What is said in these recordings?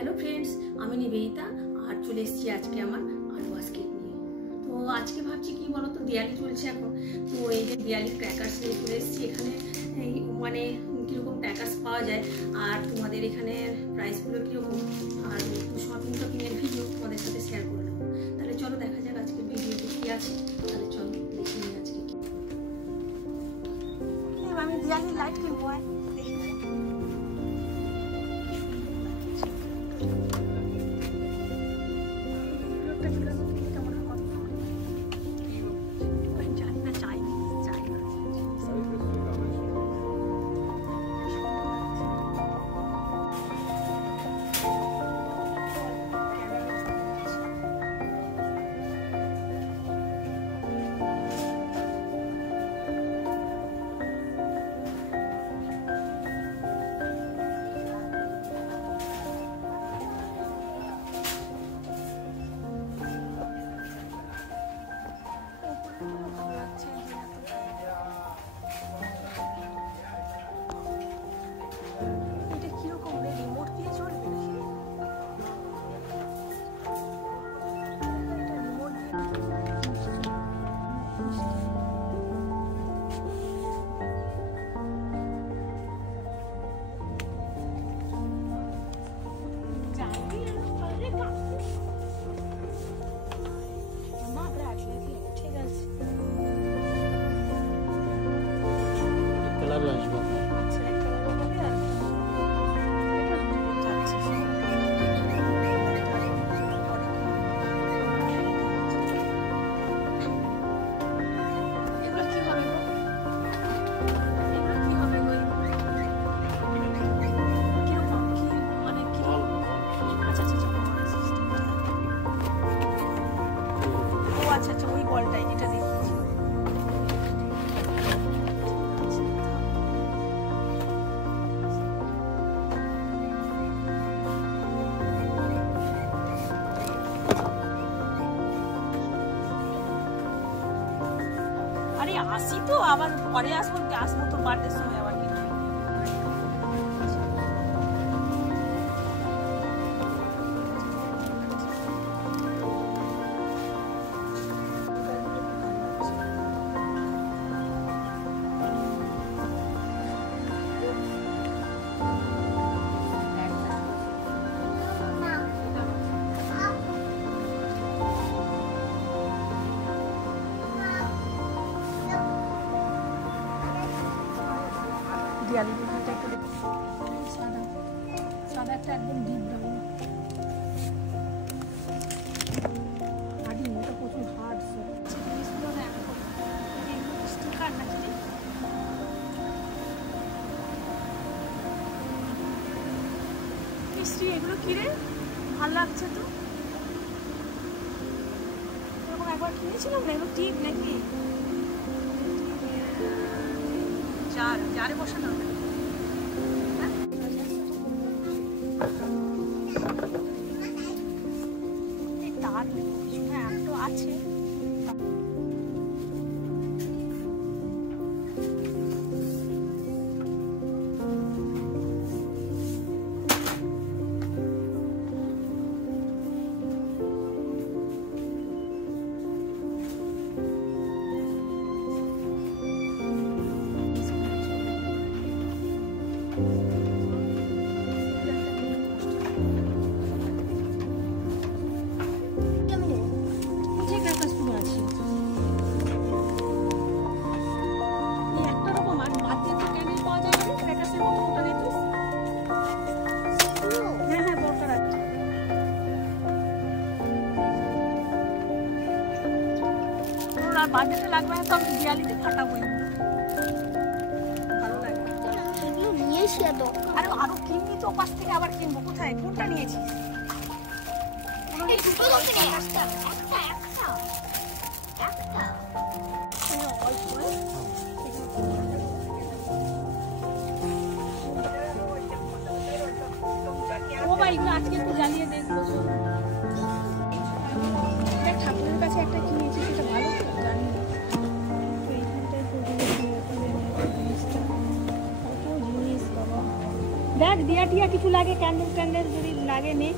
Hello friends আমি নিবেদিতা আর চলে এসেছি আজকে আমার আর্ট বাস্কেট নিয়ে। তো আজকে ভাবছি কি বলো তো, দিওয়ালি চলছে এখন, তো এই যে দিওয়ালি ক্র্যাকার্স নিয়ে চলে এসেছি এখানে। মানে কীরকম ক্র্যাকার্স পাওয়া যায় আর তোমাদের এখানে প্রাইসগুলো কীরকম, আর শপিংয়ের ভিডিও তোমাদের সাথে শেয়ার করে নেবো। তাহলে চলো দেখা যাক আজকের ভিডিওতে কী আছে। তাহলে চলো দেখে নিই আজকে কি। আমি দিওয়ালি লাইট কিনবো, দেখি আসি তো আবার পরে আসবো তোর বার্থডের সময় আবার দিওয়ালি দোকানটা একটু সাদা সাদা একটা একদম ডিপ ব্রাউন। আগে ওটা প্রচুর হার্ড জিনিসগুলো না এখন স্টিকার নাকি মিষ্টি, এগুলো কিরে ভালো লাগছে তো। এরকম একবার কিনেছিলাম না, এগুলো টিপ নাকি জারে বসানো হবে। তার হ্যাঁ তো আছে। বাজেটে লাগবে না তো আমি দিওয়ালিতে ফাটাবো, ভালো লাগে। নিয়েছি তো আরো কিনবি তো, পাশ থেকে আবার কিনবো। কোথায় কোনটা নিয়েছিস? ও ভাই এগুলো আজকে একটু জ্বালিয়ে দেখবো। ঠাকুরের কাছে একটা কিনেছি, সেটা ভালো জানি না। তো এইখানটায় কত জিনিস বাবা, দেখ দিয়া টিয়া কিছু লাগে, ক্যান্ডেল ট্যান্ডেল যদি লাগে নে।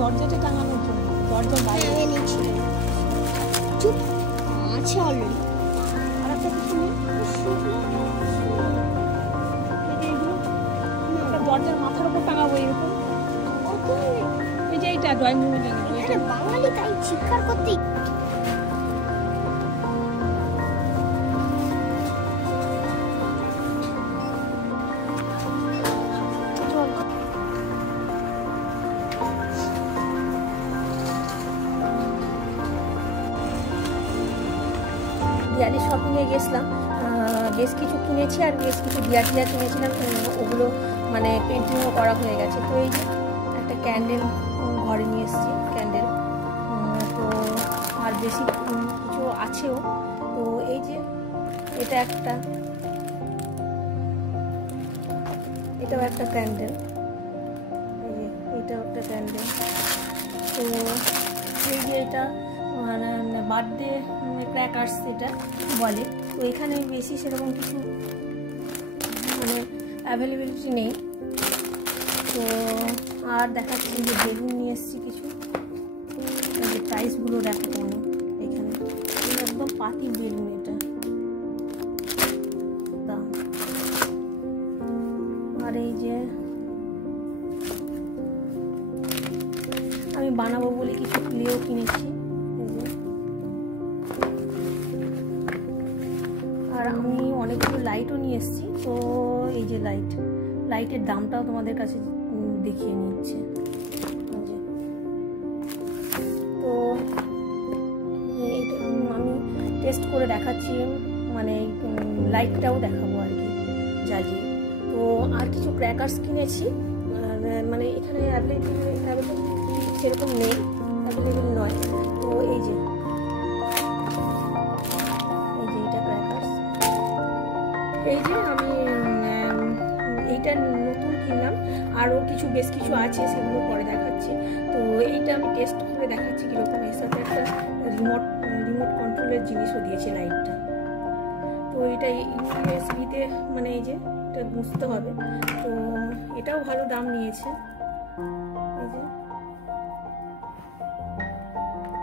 দরজাটা টাঙানোর জন্য, দরজার বাইরে নিচ্ছিল চুপ আছে অলরেডি। আর একটা কিছু নেই, দরজার মাথার উপর টাঙাবো এরকম। এই যে এইটা ড্রয়িং রুমে টাঙাবো, বাঙালি তাই শিক্ষার করতেই। দিয়ালি শপিংয়ে গেছিলাম, বেশ কিছু কিনেছি আর বেশ কিছু দিয়া টিয়া কিনেছিলাম, ওগুলো মানে পেন্টিংও করা হয়ে গেছে। তো এই যে একটা ক্যান্ডেল ঘরে নিয়ে এসেছি, ক্যান্ডেল। তো আর বেশি কিছু আছেও। তো এই যে এটা একটা, এটাও একটা ক্যান্ডেল, এই যে এটাও একটা ক্যান্ডেল। তো এই যে এটা মানে বার্থডে ক্র্যাকার্স এটা বলে। তো এখানে বেশি সেরকম কিছু মানে অ্যাভেলেবিলিটি নেই। তো আর দেখাচ্ছি যে বেলুন নিয়ে এসেছি কিছু, এই যে প্রাইসগুলো দেখো কেমন এখানে, একদম পাতি বেলুন এটা দাম। আর এই যে আমি বানাবো বলে কিছু ক্লেও কিনেছি, আর আমি অনেকগুলো লাইটও নিয়ে এসেছি। তো এই যে লাইটের দামটাও তোমাদের কাছে দেখিয়ে নিচ্ছে। তো এইটা আমি টেস্ট করে দেখাচ্ছি, মানে লাইটটাও দেখাবো আর কি জ্বালিয়ে। তো আর কিছু ক্র্যাকার্স কিনেছি, মানে এখানে অ্যাভেলেবল সেরকম নেই, অ্যাভেলেবল নয়। তো এই যে এটা ক্র্যাকার্স, এই যে আমি এইটা নতুন কিনলাম, আরও কিছু বেশ কিছু আছে, সেগুলো পরে দেখাচ্ছি। তো এইটা আমি টেস্ট করে দেখাচ্ছি কীরকম। এর সাথে একটা রিমোট কন্ট্রোলের জিনিসও দিয়েছে লাইটটা। তো এটা ইউএসবিতে মানে এই যে এটা বুঝতে হবে। তো এটাও ভালো দাম নিয়েছে। এই যে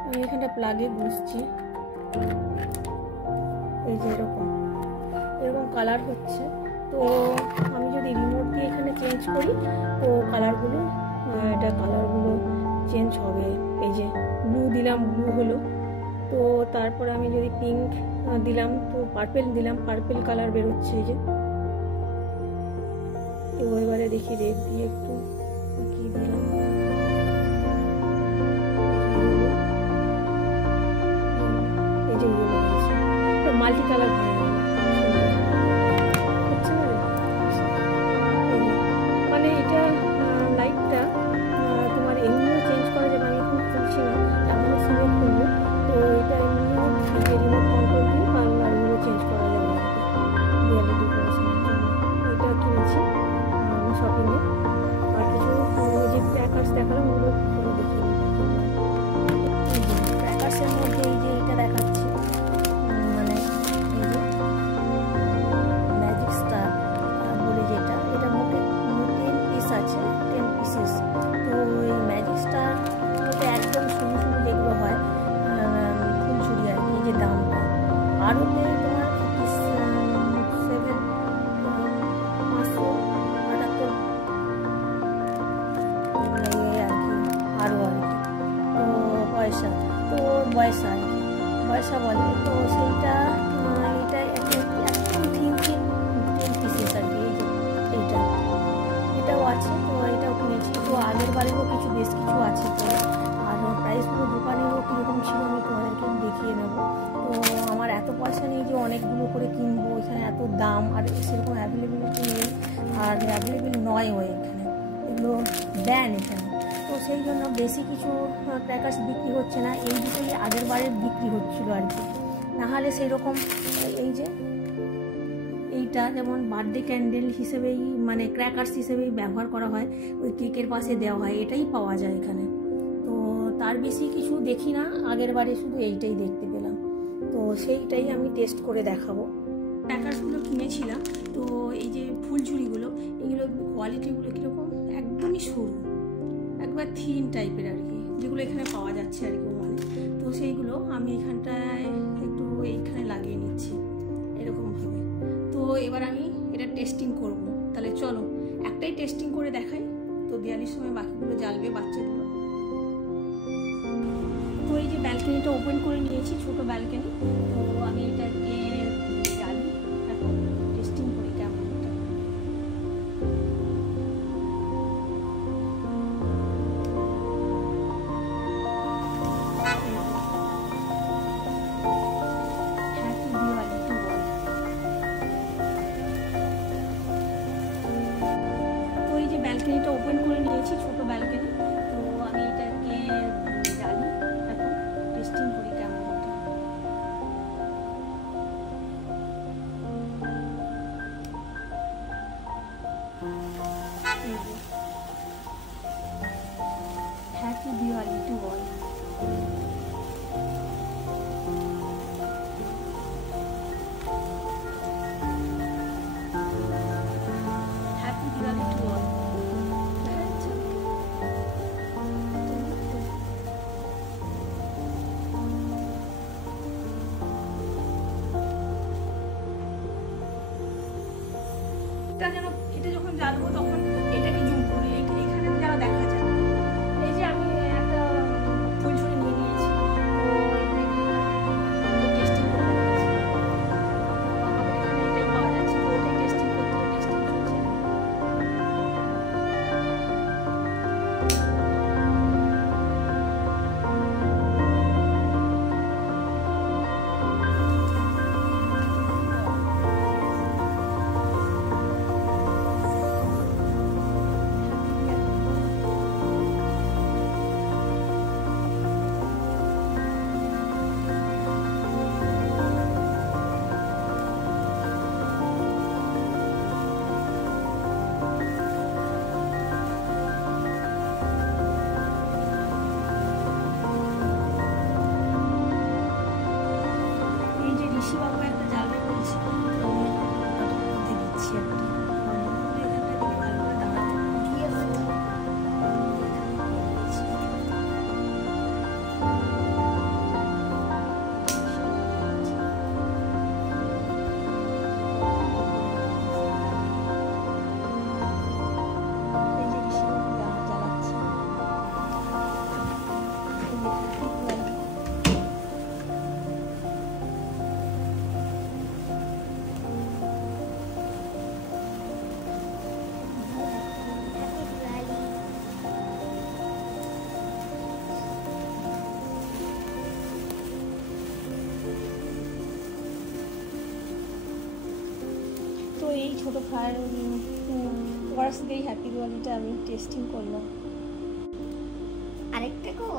আমি এখানটা প্লাগে বুঝছি, এই যে এরকম কালার হচ্ছে। তো আমি যদি রিমোট দিয়ে এখানে চেঞ্জ করি তো কালারগুলো চেঞ্জ হবে। এই যে ব্লু দিলাম, ব্লু হলো। তো তারপরে আমি যদি পিঙ্ক দিলাম তো পার্পেল দিলাম, পার্পেল কালার বেরোচ্ছে। এই যে তো এবারে দেখি রেড দিয়ে একটু কি দিলাম, এই যে মাল্টি কালার হয়ে গেল, মানে এটা লাইটটা তোমার এমনিও চেঞ্জ করা যাবে। আমি এখন খুলছি না, এখনও ফোনে খুলবো। তো এটা এমনিও রিমোট কন্ট্রোল দিয়ে কালারগুলো চেঞ্জ করা যাবে দিয়ালি ডেকোরেশনের জন্য। এটা কিনেছি শপিংয়ে। আর কিছু যে ক্র্যাকার্স দেখালাম ওগুলো দেখি। ক্র্যাকার্সের মধ্যে এই যে এটা দেখাচ্ছি, মানে এই যে ম্যাজিক স্টার বলে যেটা, এটা মোটে 10 পিস আছে, 10 পিসেস। তো এই ম্যাজিক স্টার মধ্যে একদম শুরু যেগুলো হয় ফুলঝুরি আর কি, এই যে দামটা আরও নেই তোমার 578 আর কি, আরও আর কি। তো পয়সা বলে। তো সেইটা এটা একদম 10 পিসেস আর কি। এই যে এটাও আছে, তো এটাও কিনেছি। তো আগের বারেরও বেশ কিছু আছে। তো আর প্রাইসগুলো দোকানেরও কীরকম ছিল আমি তোমাদেরকে দেখিয়ে নেব। তো আমার এত পয়সা নেই যে যে অনেকগুলো করে কিনবো, এখানে এত দাম আর সেরকম অ্যাভেলেবিলিটি নেই, আর অ্যাভেলেবেল নয়ও এখানে, এগুলো ব্যান এখানে। তো সেই জন্য বেশি কিছু ক্র্যাকার্স বিক্রি হচ্ছে না, এই দুটোই আগের বারে বিক্রি হচ্ছিল আর কি। নাহলে সেই রকম এই যে এইটা যেমন বার্থডে ক্যান্ডেল হিসেবেই মানে ক্র্যাকার্স হিসেবেই ব্যবহার করা হয়, ওই কেকের পাশে দেওয়া হয়, এটাই পাওয়া যায় এখানে। তো তার বেশি কিছু দেখি না, আগের বারে শুধু এইটাই দেখতে পেলাম, তো সেইটাই আমি টেস্ট করে দেখাবো। ক্র্যাকার্সগুলো কিনেছিলাম, তো এই যে ফুলঝুরিগুলো, এইগুলো কোয়ালিটিগুলো কীরকম, একদমই সরু, একবার থিন টাইপের আর কি, যেগুলো এখানে পাওয়া যাচ্ছে আর কি মানে। তো সেইগুলো আমি এখানটায় একটু এইখানে লাগিয়ে নিচ্ছি এরকমভাবে। তো এবার আমি এটা টেস্টিং করব, তাহলে চলো একটাই টেস্টিং করে দেখাই। তো দিওয়ালির সময় বাকিগুলো জ্বালবে বাচ্চাগুলো। তো এই যে ব্যালকনিটা ওপেন করে নিয়েছি, ছোটো ব্যালকনি, তো আমি এটাকে জ্বালি এখন, টেস্টিং করি কেমন এটা। ব্যালকনিটা ওপেন করে নিয়েছি, ছোটো ব্যালকনি, তো আমি এটাকে জ্বালি এখন, টেস্টিং করি কেমন এটা। Happy Diwali to all. Happy Diwali to all. এটা যখন জ্বালবো তখন এটাকে জুম করি, এখানে যেন দেখা যায়। এই যে আমি একটা ফুলঝুরি নিয়ে নিয়েছি, তো টেস্টিং করে নিয়েছি, আমাদের এখানে এটাই পাওয়া যাচ্ছে, তো ওটাই টেস্টিং করতে হবে, টেস্টিং চলছে। বাবু একটা জ্বালবে বলছি, মধ্যে দিচ্ছি একটা, এখানটা দিকে ভালো করে দাঁড়াবে। তো এই ছোটো ফায়ারওয়ার্কস দিয়েই হ্যাপি দিওয়ালিটা আমি টেস্টিং করলাম। আরেকটা গো।